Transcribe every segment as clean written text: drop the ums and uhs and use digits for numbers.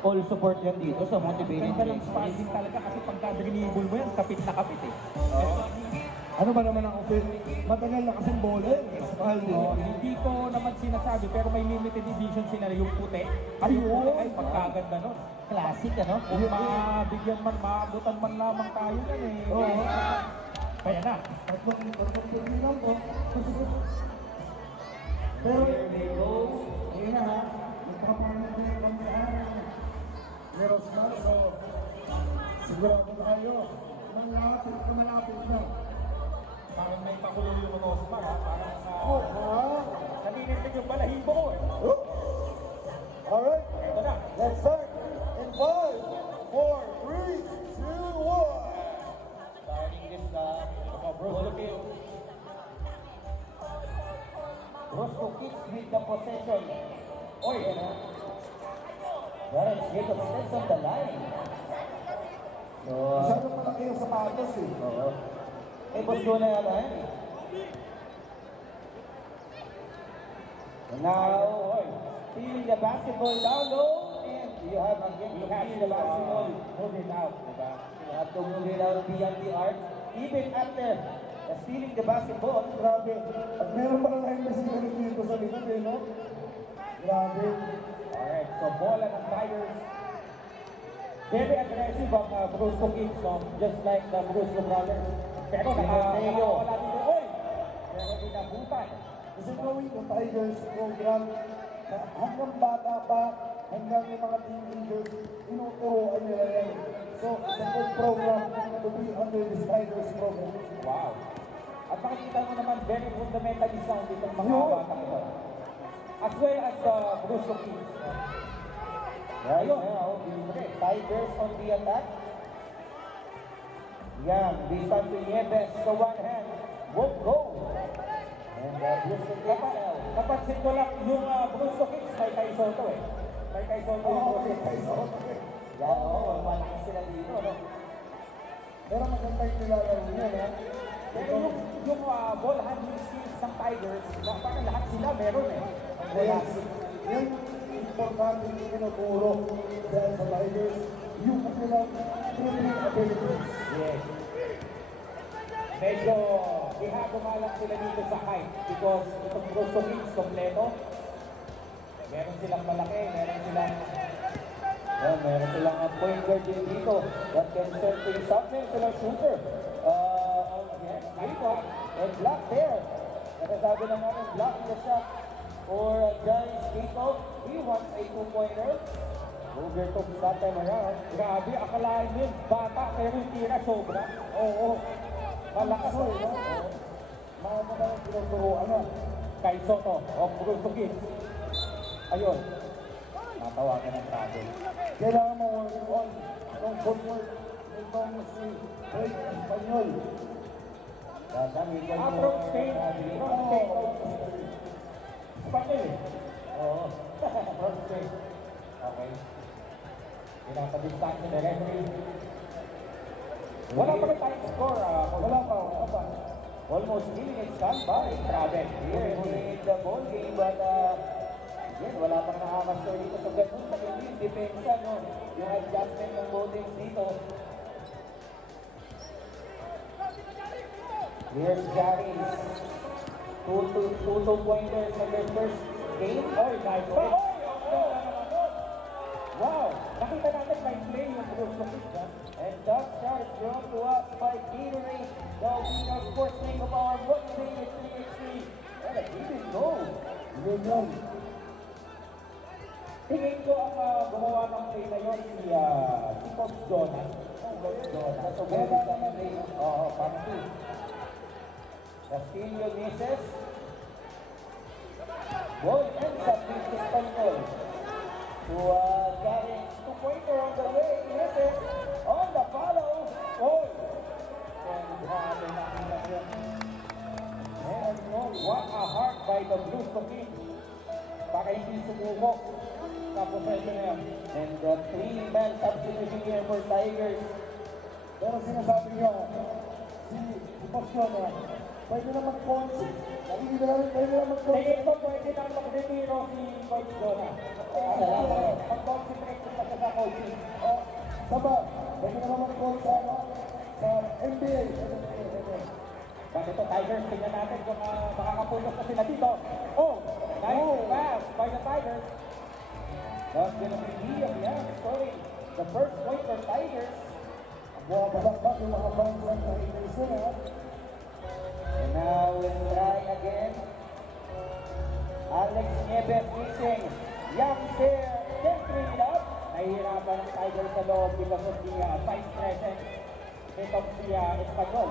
all support yan dito sa motivating Ganda ng spacing talaga kasi pagka dribble mo yan, kapit na kapit eh. Ano ba naman ang office? Matagal na kasing bola eh. Hindi ko naman sinasabi pero may limited edition sila yung puti. Ayun. Ay, pagkaganda nun. classic, ano? Kung mabigyan man, maabutan man lamang tayo yan eh. Oo. Kaya na. Lang po. Pero, ayun na ha. Magpapalit din ang kamerahan. Meron sila, so sigurado tayo. Malapit na. Parang may pakulo yung Osmar ha. Parang sa... Naninintag yung balahibo ko eh. Alright, Ito na. let's start in 5, 4, 3, 2, 1. Starting this Brosco kill. Brosco kicks with the possession. Oy, Ano? Darren Jacobs steps on the line. So, Masyadong malaki yung sapatos eh. oo. Eh, boss ko na yata yan eh. And now, stealing the basketball down low. And you have again to steal the basketball. move it out, diba? You have to move it out beyond the arc. Even after stealing the basketball, Grabe. At meron pa lang yung ganito dito sa likod eh, no? Grabe. Alright, so bola ng Tigers. Very aggressive ang Brusco Kings, no? Just like the Brusco brothers. Pero nakawala dito. Oy! Pero inabutan. Kasi gawin yung Tigers program na hanggang bata pa, hanggang yung mga teenagers, inuturoan nila yan. So, the whole program to be under this Tigers program. Wow. At makikita mo naman, very fundamentally sound itong mga Yun. bata ito. As well as the Brusco Kings. right now, the Tigers on the attack. Yan, Bisan to Nieves sa one hand. Won't go. And Brusco Kings now. Napansin ko lang yung Brusco Kings, may kay Soto eh. May kay Soto yung Oo, Brusco okay, Kings. so, okay. Yan, oo, malakas sila dito, no? Pero maganda yung nilalaro niya, ha? Pero yung ball handling skills ng Tigers, parang lahat sila meron eh. Yes. Yan, importante yung pinaguro dahil sa Tigers, yung kanilang dribbling abilities. Yes. Medyo ihagumalang sila dito sa height because itong Brusco Kings kompleto. Meron silang malaki, meron silang Yan, meron silang point guard din dito that can set things up. Meron silang shooter. Yes, dito. And block there. Nakasabi lang namin, block the shot for Giants dito. He wants a two-pointer. Over to that time around. grabe, akalain mo yun, bata pero yung tira sobra. Oo. Malakas So, oh, no? Mga na yung pinuturoan na. Kay Soto of Brusco Kings. Ayun. Natawagan ng travel. Kailangan mo work on yung footwork nitong si Craig Espanyol. Gagamitin mo. From Spain. From Spain. Spanyol eh. Oo. From Spain. Okay. Pinapadistansya ni referee. Wala pa rin tayong score. Wala pa. Almost feeling it stand by. Travel. Here in the ball game, but again, wala pang nakakastore dito sa ganun. Maganda yung depensa, no? Yung adjustment ng both teams dito. Here's Jarvis. Two pointers on their first game. Oy, nice. Oy! Wow! Nakita natin may play yung Brusco Kings. And that shot is brought to us by Gatorade, the winner sports league of our motivated 3x3. And a given goal. Yun yun. Tingin ko ang gumawa ng play na yun si Coach Jonas. That's a very good play. Oh, Panty. Castillo misses. Ball ends up with Espanyol. To Garing, two-pointer on the way. Misses. On the follow. Oy! And grabe nakita yun. And what a heart by the Brusco Kings. Baka hindi sumuko sa possession na yan. And the three-man substitution here for Tigers. Pero sinasabi niyo, si Pasyon, pwede na mag-coach. Pwede na mag-coach. Tingin ko pwede nang mag-retiro si Coach Jonas. Mag-concentrate kung sa Saba, pwede na naman call sa NBA. Ganito Tigers, tingnan natin kung makakapulos na sila dito. Oh, nice pass by the Tigers. That's gonna be Liam Yang scoring the first point for Tigers. Buwabagak yung mga fans ng Tigers na. And now we'll try again. Alex Nieves missing. Yang there, can't bring it up. Nahihirapan ng Tigers sa loob because of the vice president of the Espanyol.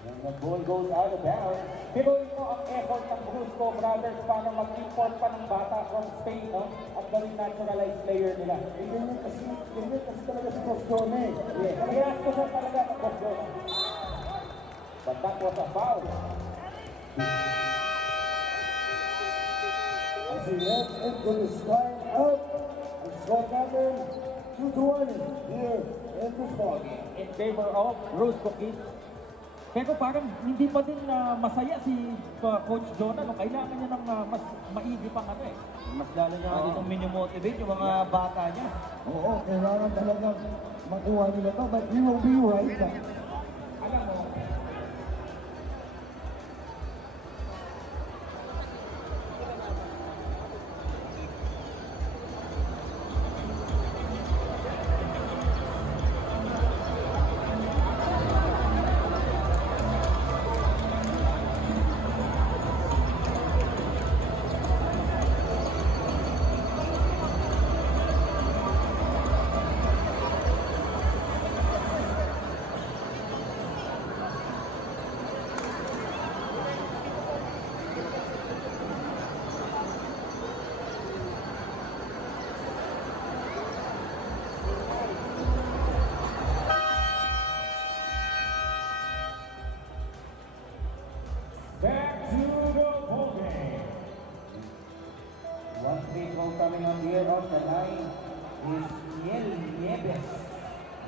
And the ball goes out of bounds. Pinuin mo ang effort ng Brusco Brothers para mag-import pa ng bata from Spain, no? At gawing naturalized player nila. Ganyan kasi talaga si Costone. Yes, kaya ko sa talaga ng Brusco. But that was a foul. As he left into the sky out, and score number 2-1 here in this ball game. In favor of Brusco Kids. Pero parang hindi pa din masaya si Coach Jonah. No? Kailangan niya ng mas maigi pang ano eh. Mas lalo niya nga ditong minimotivate yung mga bata niya. Oo, kailangan talagang makuha nila to, but he will be right back. Alam mo, back to the ball game. One free throw coming on here on the line is Niel Nieves.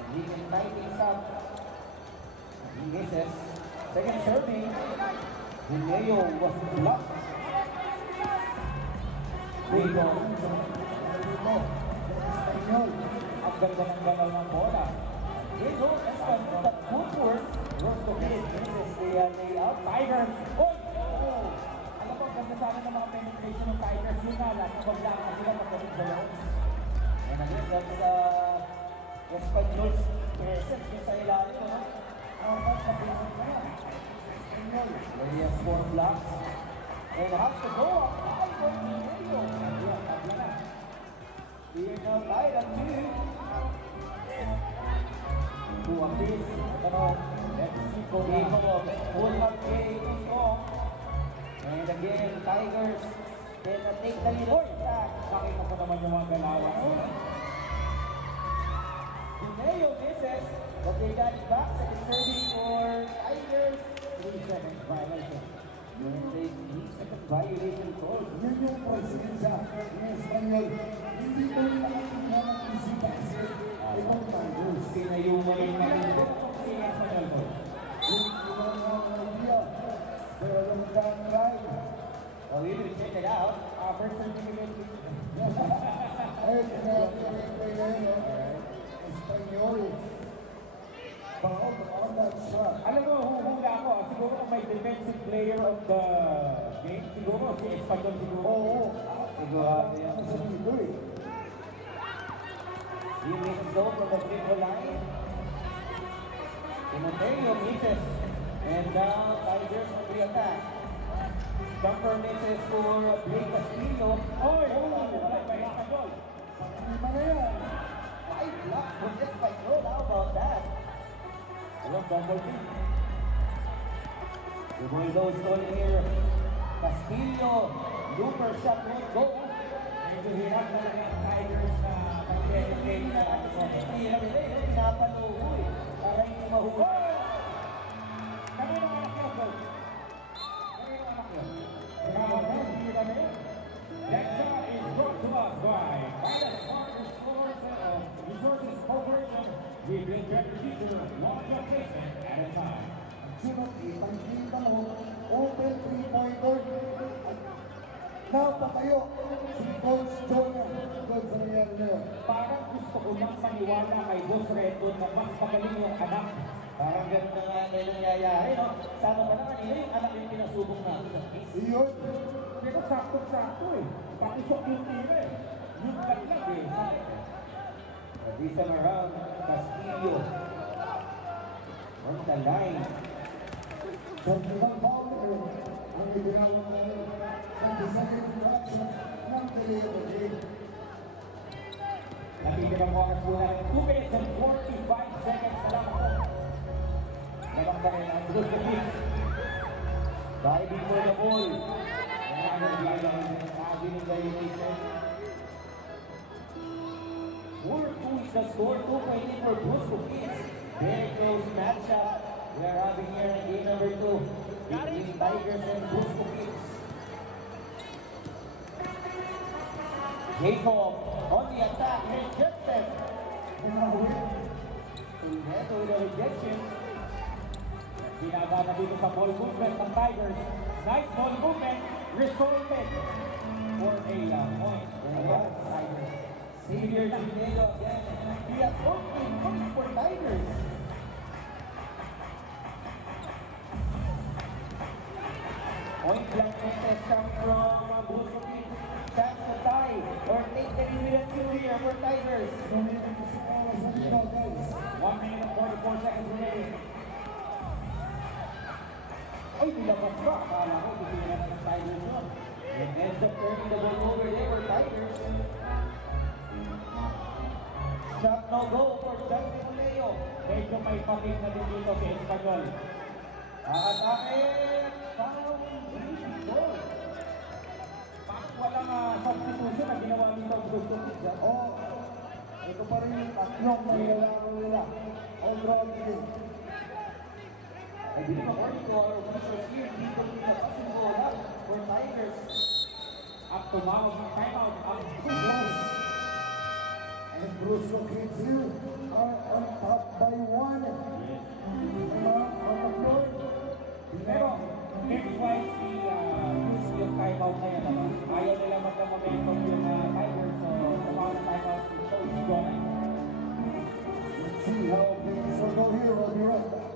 And he can tie things up. He misses. Second serving. Dineo was blocked. Rebound. Ang ganda ng galaw ng bola. Diego Espanol, the footwork. Roscoe Kids misses the layout. Tigers! Oy! Oh! Alam mo, ang ganda sana ng mga penetration ng Tigers. Yun nga lang, nabaglaan na sila pagdating sa loob. And again, that's Espanol's presence yung sa ilalim. He has 4 blocks. And has to go up high for Dineo. Tabla na. He is now tied at 2. To a piece. Ano? Let's see ko na. Full up game is long. And again, Tigers can take the lead. Oy! Nakita ko naman yung mga galawan. Dineo misses, but they got it back. Second serving for Tigers. 3 seconds violation. And they need second violation call. Yun yung presensya ng Espanyol. Hindi ko rin nakakita ng easy basket. Ibang Tigers. Pinayuman yung mga Si Espanyol ko. Yung mga idea. Pero yung can drive. Oh, we will check it out. First certificate. Ay, pinag-play na yun. Espanyol. Foul on that shot. Alam mo, huhula ako. Siguro kung may defensive player of the game, siguro si Espanyol siguro. Oo. Sigurado yan. Sa dito eh. He misses though from the free throw line. Timoteo misses. And now Tigers on the attack. Jumper misses for Blake Castillo. Oy! Wala pa Espanyol. Lima na yan. 5 blocks for just by throw. How about that? Walang double team. The ball goes on here. Castillo. Looper shot won't go. Medyo hirap talaga ang Tigers na pag-penetrate na Pinapaluho eh. Para hindi mahuli. Kami ng anak niyo, coach. Kami ng anak niyo. Grabe, hira na yun. That shot is brought to us by the Smart Resources Corporation. We build better future, long-term placement at a time. Sino, kitang-kita mo, open three-pointer. Napatayo si Coach Jonah. Good sa nangyari na yun. Para maniwala kay Boss Redon na mas magaling yung anak. Parang ganun na nga may nangyayari, no? Sana pa naman nila yung anak yung pinasubok natin. Iyon. Pero sakto-sakto eh. Pakisok yung tira eh. Yung katlag eh. This time around, Castillo. On the line. Surgical foul ang ibinawang namin ang second interaction ng Television. Napitirang oras po namin. 2 minutes and 45 seconds na lang ako. Naganda rin ang Blue Philippines. Diving for the ball. Naging the United. 4-2 is the score. 2 point in for Blue Philippines. Very close matchup. We are having here in game number 2 between Tigers and Blue Philippines. Jacob on the attack, rejected. Neto with a rejection. Ginagana dito sa ball movement ng Tigers. Nice ball movement. Resulted for a point. Tigers. Xavier Chinelo again. He has 14 points for Tigers. Point blank misses come from Blue Philippines. Chance to tie or take the lead with a 2 here for Tigers. 1 minute and 44 seconds remaining. Ay, nilabas ba? Akala ko, bigyan na ng Tigers yun. It ends up turning the ball over there for Tigers. Shot no goal for Dante Muleo. Medyo may pating na din dito si Espanyol. Atake! Foul! Goal! Bakit walang substitution na ginawa dito ang Blue Philippines? Oh, ito pa rin yung tatlong mangyayari nila. Overall game. I believe according to our officials here, dito rin na passing goal up for Tigers. Up to now, timeout ang Yes. And Bruce Kids here are on top by 1. Pero, next-wise, use yung timeout na yan. Ayaw nila magka-momentum yung Tigers, so the power timeout is going. Let's see how things will go here. We'll be right back.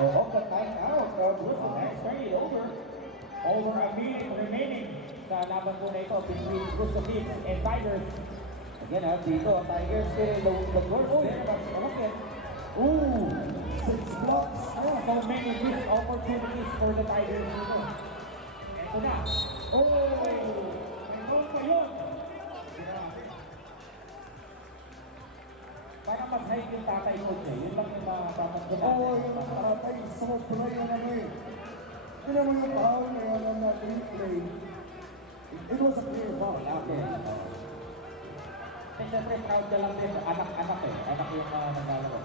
So off the timeout, Blue Philippines turn it over. Over a minute remaining sa laban po na ito between Blue Philippines and Tigers. Again, dito, Tigers still the first there, but okay. Ooh! 6 blocks. So many missed opportunities for the Tigers dito. Ito na. Oh! May goal pa yun. Parang mas high yung tatay ko siya. Yun lang yung mga tatanggol natin. Oo, yung nakatay. Sobra yung ano eh. Tinan mo yung foul na yan na replay. It was a clear foul. Okay. Siyempre, proud ka lang din. Anak-anak eh. Anak yung naglalaro.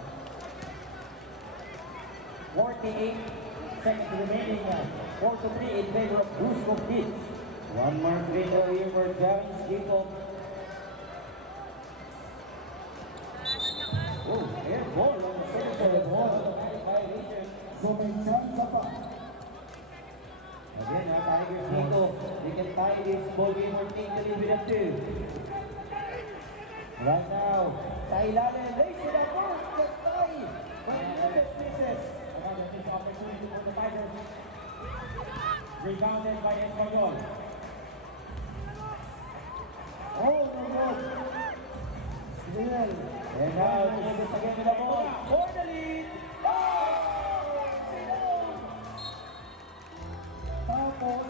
48 seconds remaining. 4-3 in favor of Blue Philippines. One more free throw here for James Jacob. Oh, air ball on the center ball. So may chance pa. Again, Tigers dito. They can tie this ball game or take the lead with a 2. Right now, Tailalen lays it up first. The tie. But Neves misses. Another missed opportunity for the Tigers. Rebounded by Espanyol. Oh my God. Still. And now, Neves again with the ball. For the lead. Tapos,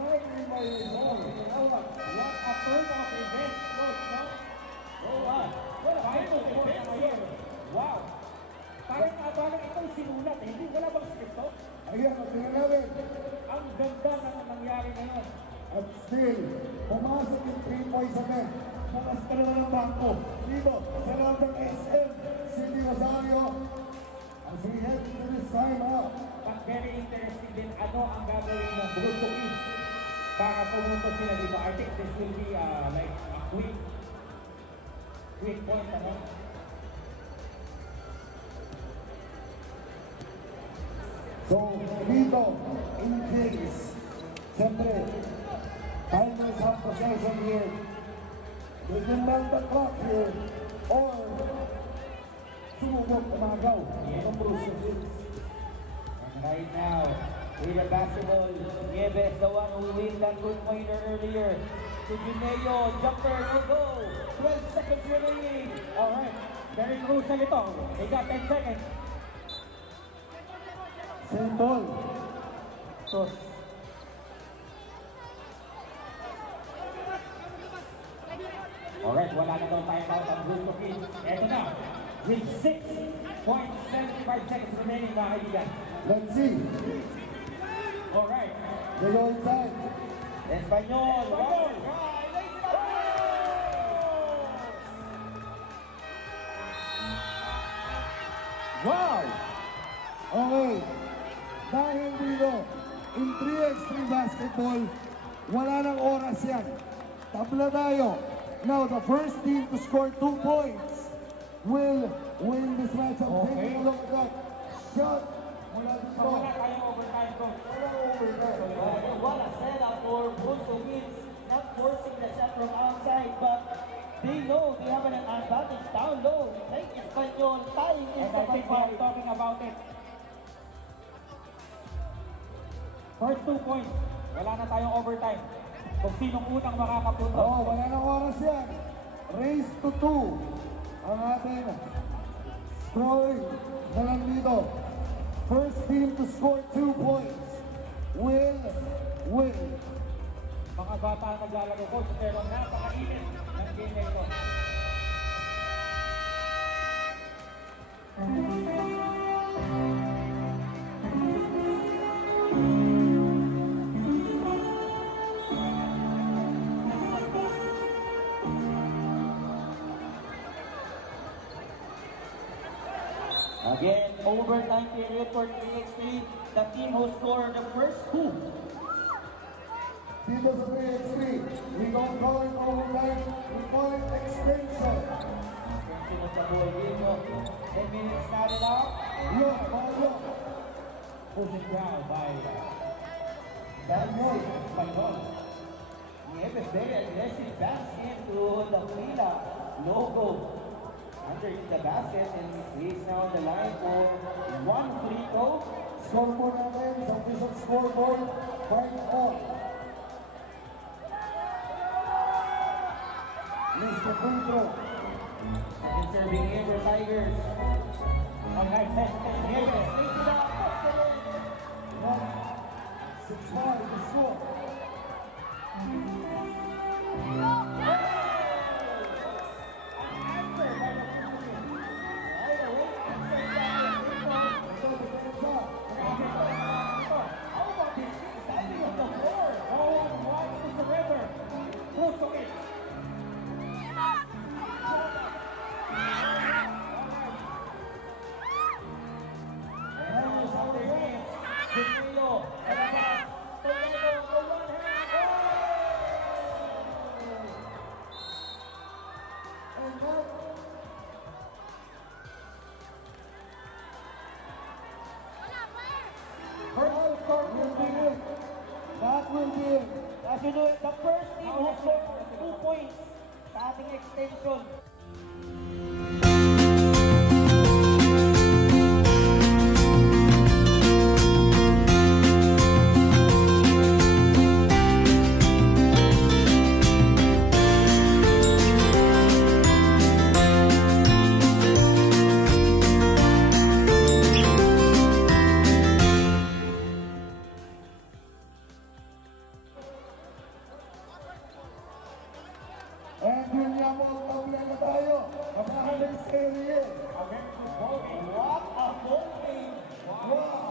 right in my zone. What a turn of events, coach, no? Oh, what a Final final four event na here. yun. Wow! Parang ito'y sinulat eh. Hindi, wala bang script to? Ayan, tingnan natin. Ang ganda na nangyari ngayon. At still, pumasok yung 3 points agad. Nakas ka naman ng bangko. Dito, sa loob ng SM, Cindy Rosario. Ang free head ano ang gagawin ng Brusco Kids para pumuntos sila dito. I think this will be like a quick point, ano? So, dito, in case, siyempre, Tigers have possession here. They can mount the clock here, or sumubok umagaw ng Brusco Kids. Right now, with the basketball, Nieves, the one who win that two-pointer earlier. To Juneo, jumper, no go. 12 seconds remaining. Alright, very crucial ito. They got 10 seconds. Same ball. So, alright, wala na daw timeout ang Brusco Kids. Eto na, with 6.75 seconds remaining, mga kaibigan. Let's see. Alright. They go inside. Espanyol, one. Wow! Okay. Dahil dito, in 3x3 basketball, wala nang oras yan. Tabla tayo. Now, the first team to score 2 points will win this matchup. Okay. Take a look at that. Shot. Wala dito. So, wala tayong overtime, coach. Wala overtime. What a setup for Brusco Kids. Not forcing the shot from outside, but they know they have an advantage down low. Like Espanyol, tying in And I think we are talking about it. First 2 points. Wala na tayong overtime. Kung sinong unang makakapunto. Oh, wala nang oras yan. Race to 2. Ang ating scoring na lang dito. First team to score 2 points will win. Mga bata ang naglalaro, coach, pero napakainit ng game na ito. Again, overtime period for 3x3. The team who scored the first 2. Dito sa 3x3, we don't call it overtime, we call it extension. Extension of the ball game. 10 minutes started out. Look, look. Pushing down by Espanyol. Espanyol. Nieves very aggressive pass into the Fila logo underneath the basket, and he's now on the line for 1 free throw. Scoreboard natin, sa official scoreboard, 5-all. Mr. Free throw. And serving in for Tigers. Ang nice set. Nieves takes it out. 6-5 to score. That will be it. As you know, the first team who scored 2 points sa ating extension. And yun nga mo, tabla na tayo. Kapahalang serye. Against the ball game. What a ball game! Wow!